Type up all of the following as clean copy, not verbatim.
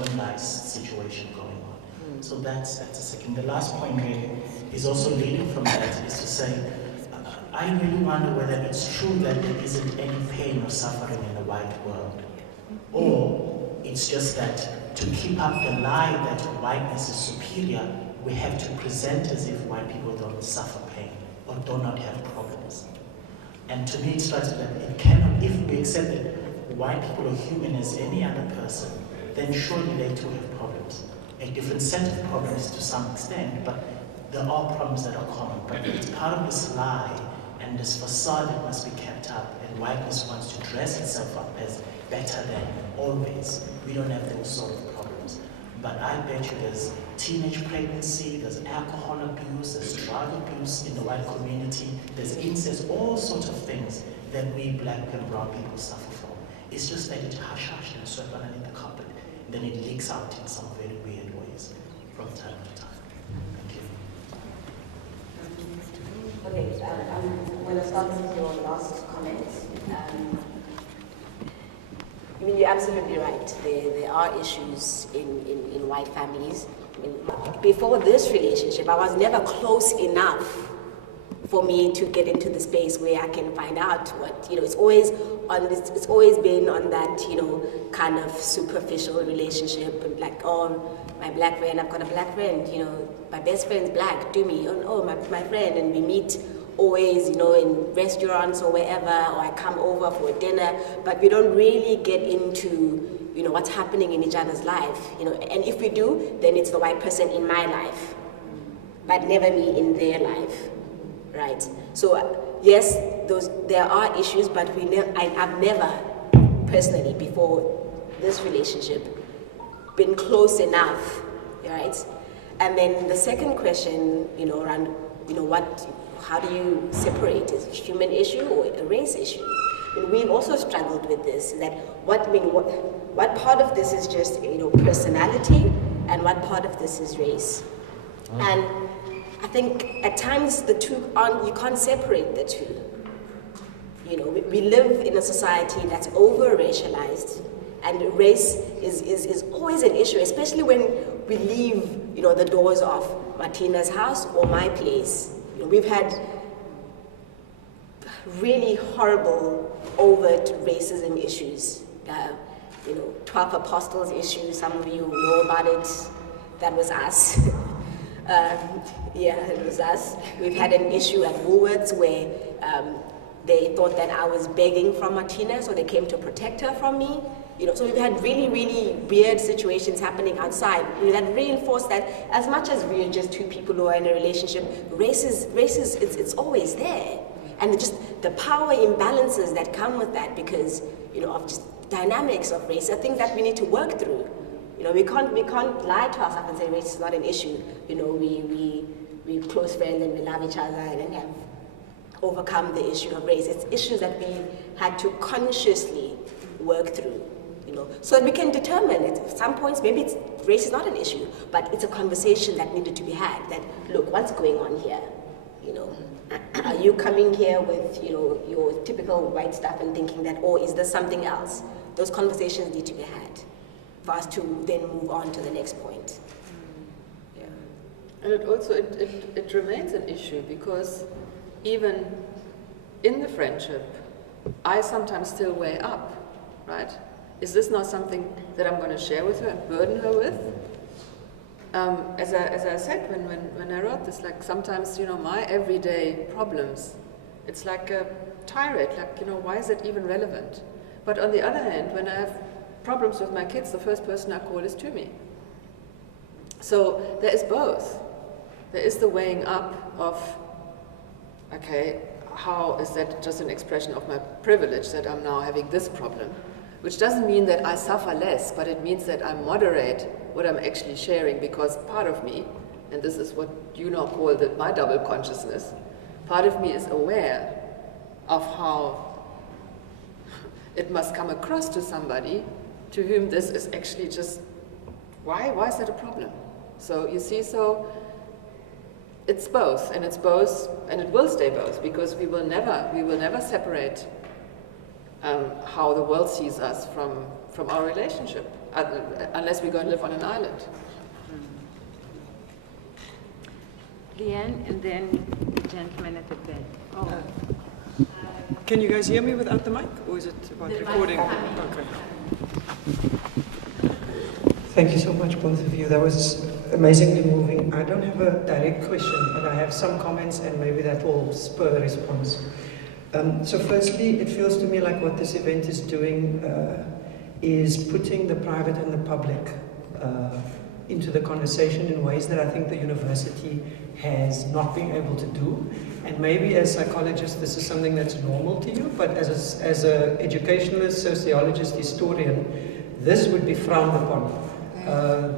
colonized situation going on. So that's the second. The last point really is also leading from that is to say, I really wonder whether it's true that there isn't any pain or suffering in the white world, or it's just that to keep up the lie that whiteness is superior, we have to present as if white people don't suffer pain or do not have problems. And to me, it strikes me that it cannot, if we accept that white people are human as any other person, then surely they too have problems. A different set of problems to some extent, but there are problems that are common. But it's part of this lie and this facade that must be kept up, and whiteness wants to dress itself up as better than always. We don't have those sort of problems. But I bet you there's teenage pregnancy, there's alcohol abuse, there's drug abuse in the white community, there's incest, all sorts of things that we black and brown people suffer from. It's just that it's hush-hush and swept underneath the carpet, then it leaks out in some very weird ways from time to time. Thank you. Okay, I'm going to start with your last comment. I mean, you're absolutely right. There are issues in white families. I mean, before this relationship, I was never close enough for me to get into the space where I can find out what, it's always been on that, kind of superficial relationship, and like, oh, my black friend, I've got a black friend, my best friend's black, do me, oh, my friend, and we meet always, in restaurants or wherever, or I come over for dinner, but we don't really get into, what's happening in each other's life, and if we do, then it's the white person in my life, but never me in their life, right? So, yes, there are issues, but I've never, personally, before this relationship, been close enough, right? And then the second question, around, how do you separate? Is it a human issue or a race issue? And we've also struggled with this, that what part of this is just, personality, and what part of this is race? And I think at times the two you can't separate the two. We live in a society that's over-racialized, and race is always an issue, especially when we leave, the doors of Martina's house or my place. We've had really horrible, overt racism issues. 12 Apostles issue, some of you know about it. That was us. It was us. We've had an issue at Woolworths where they thought that I was begging from Martina, so they came to protect her from me. So we've had really, really weird situations happening outside that reinforce that as much as we're just two people who are in a relationship, race is it's always there. And just the power imbalances that come with that because, of just dynamics of race are things that we need to work through. We can't lie to ourselves and say race is not an issue. We're close friends and we love each other and then have overcome the issue of race. It's issues that we had to consciously work through. So that we can determine at some points maybe race is not an issue, but it's a conversation that needed to be had. That look, what's going on here? Are you coming here with your typical white stuff and thinking that, or is there something else? Those conversations need to be had for us to then move on to the next point. Yeah, and it also it remains an issue because even in the friendship, I sometimes still weigh up, right? Is this not something that I'm going to share with her and burden her with? As I said when I wrote this, like sometimes, my everyday problems, it's like a tirade, like, why is it even relevant? But on the other hand, when I have problems with my kids, the first person I call is Tumi. So there is both. There is the weighing up of, okay, how is that just an expression of my privilege that I'm now having this problem? Which doesn't mean that I suffer less, but it means that I moderate what I'm actually sharing, because part of me, and this is what you now call my double consciousness, part of me is aware of how it must come across to somebody to whom this is actually just, why is that a problem? So you see, so it's both, and it will stay both, because we will never separate how the world sees us from from our relationship, unless we go and live on an island. Leanne, and then the gentleman at the back. Oh. Can you guys hear me without the mic, or is it about recording? Okay. Thank you so much, both of you. That was amazingly moving. I don't have a direct question, but I have some comments, and maybe that will spur a response. So firstly, it feels to me like what this event is doing is putting the private and the public into the conversation in ways that I think the university has not been able to do. And maybe as psychologists, this is something that's normal to you, but as an educationalist, sociologist, historian, this would be frowned upon.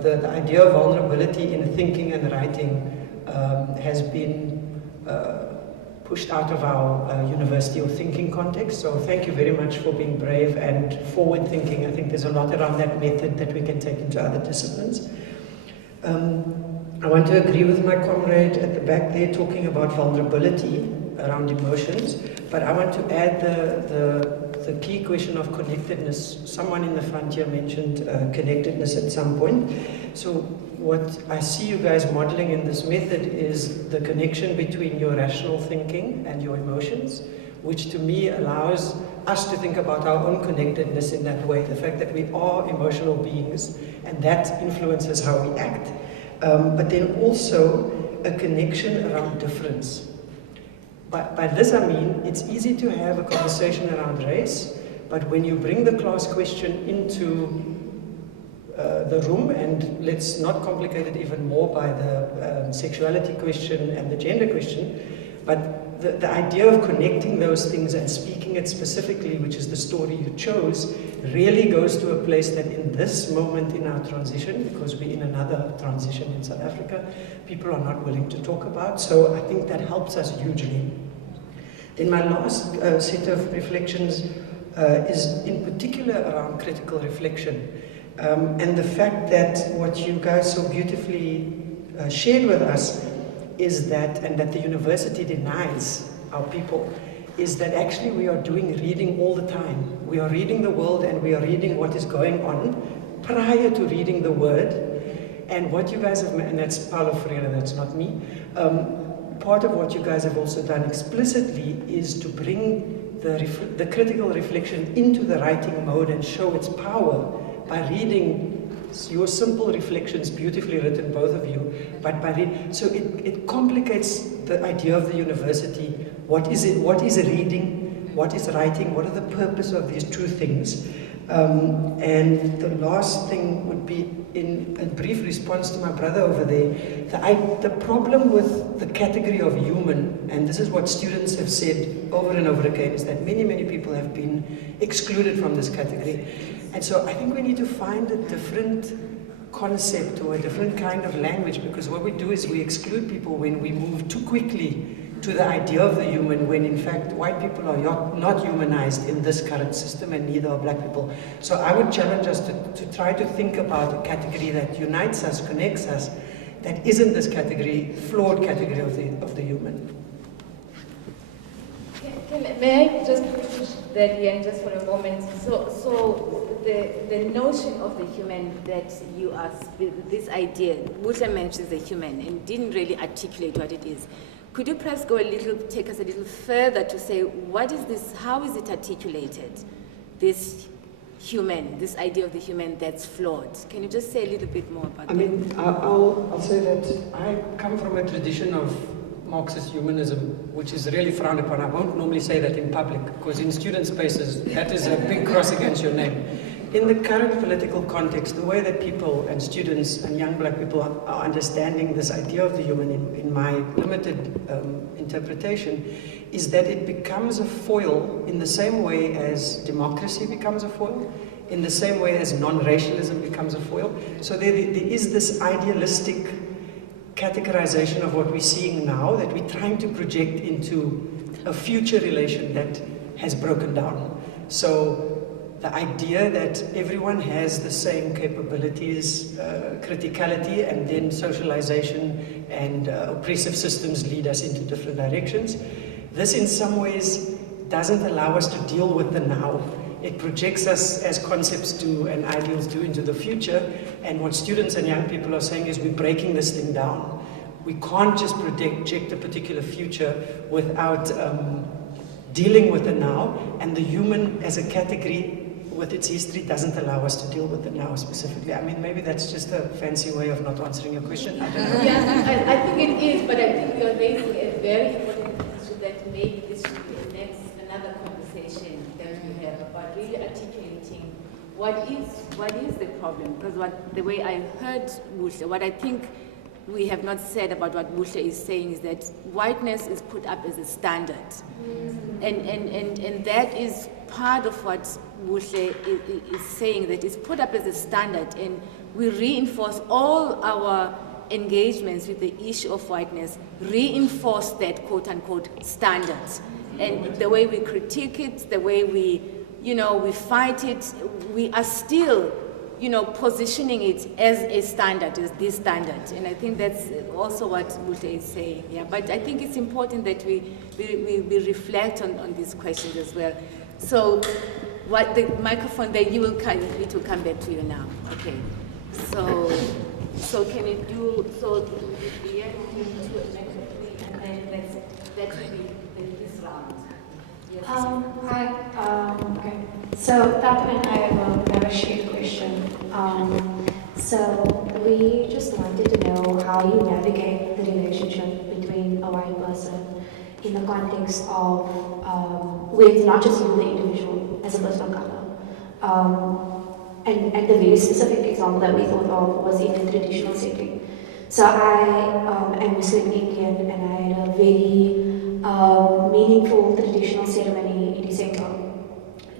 The idea of vulnerability in thinking and writing has been pushed out of our university or thinking context. So thank you very much for being brave and forward thinking. I think there's a lot around that method that we can take into other disciplines. I want to agree with my comrade at the back there talking about vulnerability around emotions, but I want to add the key question of connectedness. Someone in the front here mentioned connectedness at some point. So what I see you guys modeling in this method is the connection between your rational thinking and your emotions, which to me allows us to think about our own connectedness in that way, the fact that we are emotional beings and that influences how we act. But then also a connection around difference. By this I mean, it's easy to have a conversation around race, but when you bring the class question into the room, and let's not complicate it even more by the sexuality question and the gender question, but the idea of connecting those things and speaking it specifically, which is the story you chose, really goes to a place that in this moment in our transition, because we're in another transition in South Africa, people are not willing to talk about. So I think that helps us hugely. Then my last set of reflections is in particular around critical reflection. And the fact that what you guys so beautifully shared with us is that, and that the university denies our people, is that actually we are doing reading all the time. We are reading the world and we are reading what is going on prior to reading the word. And what you guys have, and that's Paulo Freire, that's not me, part of what you guys have also done explicitly is to bring the critical reflection into the writing mode and show its power by reading your simple reflections, beautifully written, both of you, but by so it complicates the idea of the university. What is it? What is reading? What is writing? What are the purpose of these two things? And the last thing would be, in a brief response to my brother over there, the problem with the category of human, and this is what students have said over and over again, is that many, many people have been excluded from this category. And so I think we need to find a different concept or a different kind of language, because what we do is we exclude people when we move too quickly to the idea of the human, when in fact white people are not humanized in this current system, and neither are black people. So I would challenge us to try to think about a category that unites us, connects us, that isn't this category, flawed category of the human. May I just push that here just for a moment? So the notion of the human that you are, this idea, Buddha mentions the human and didn't really articulate what it is. Could you perhaps take us a little further to say, what is this, how is it articulated, this human, this idea of the human that's flawed? Can you just say a little bit more about that? I mean, I'll say that I come from a tradition of Marxist humanism, which is really frowned upon. I won't normally say that in public, because in student spaces, that is a big cross against your name. In the current political context, the way that people and students and young black people are understanding this idea of the human, in my limited interpretation, is that it becomes a foil in the same way as democracy becomes a foil, in the same way as non-racialism becomes a foil. So there is this idealistic categorization of what we're seeing now that we're trying to project into a future relation that has broken down. So the idea that everyone has the same capabilities, criticality, and then socialization and oppressive systems lead us into different directions. This in some ways doesn't allow us to deal with the now. it projects us as concepts do and ideals do into the future. And what students and young people are saying is we're breaking this thing down. We can't just project a particular future without dealing with the now, and the human as a category with its history doesn't allow us to deal with the now specifically. I mean, maybe that's just a fancy way of not answering your question. I don't know. Yeah, I think it is, but I think you're raising a very important issue that maybe this should be another conversation that we have about really articulating what is the problem. Because the way I heard Buhle, what I think we have not said about what Buhle is saying is that whiteness is put up as a standard. And that is part of what Buhle is saying, that it's put up as a standard, and we reinforce all our engagements with the issue of whiteness, reinforce that quote-unquote standards. And the way we critique it, the way we fight it, we are still positioning it as a standard, as this standard. And I think that's also what Buhle is saying. Yeah, but I think it's important that we reflect on these questions as well. So, what the microphone there, it will come back to you now. Okay. So can you do yeah, and then that will be this round. Yes. Hi. Okay. So Tata and I have a shared question. So we just wanted to know how you navigate the relationship between a white person in the context of where it's not just you, the individual, as a person of color. And the very specific example that we thought of was in a traditional setting. So I am Muslim Indian, and I had a very meaningful traditional ceremony in December.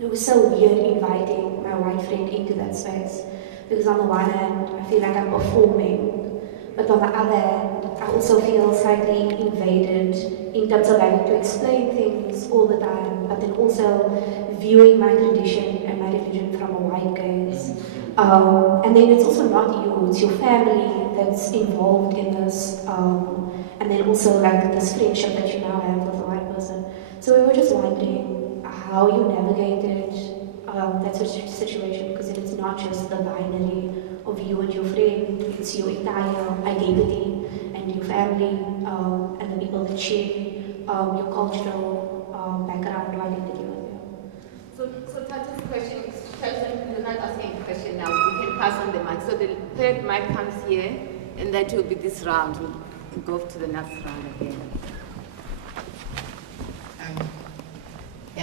It was so weird inviting my white friend into that space, because on the one hand, I feel like I'm performing, but on the other hand, I also feel slightly invaded in terms of having to explain things all the time, but then also viewing my tradition and my religion from a white gaze. And then it's also not you, it's your family that's involved in this, and then also like this friendship that you now have with a white person. So we were just wondering how you navigated that situation, because it's not just the binary of you and your friend, it's your entire identity and your family and the people that share your cultural background or identity with you. So Tata's question, you're not asking a question now, we can pass on the mic. So the third mic comes here, and that will be this round. We'll go to the next round again.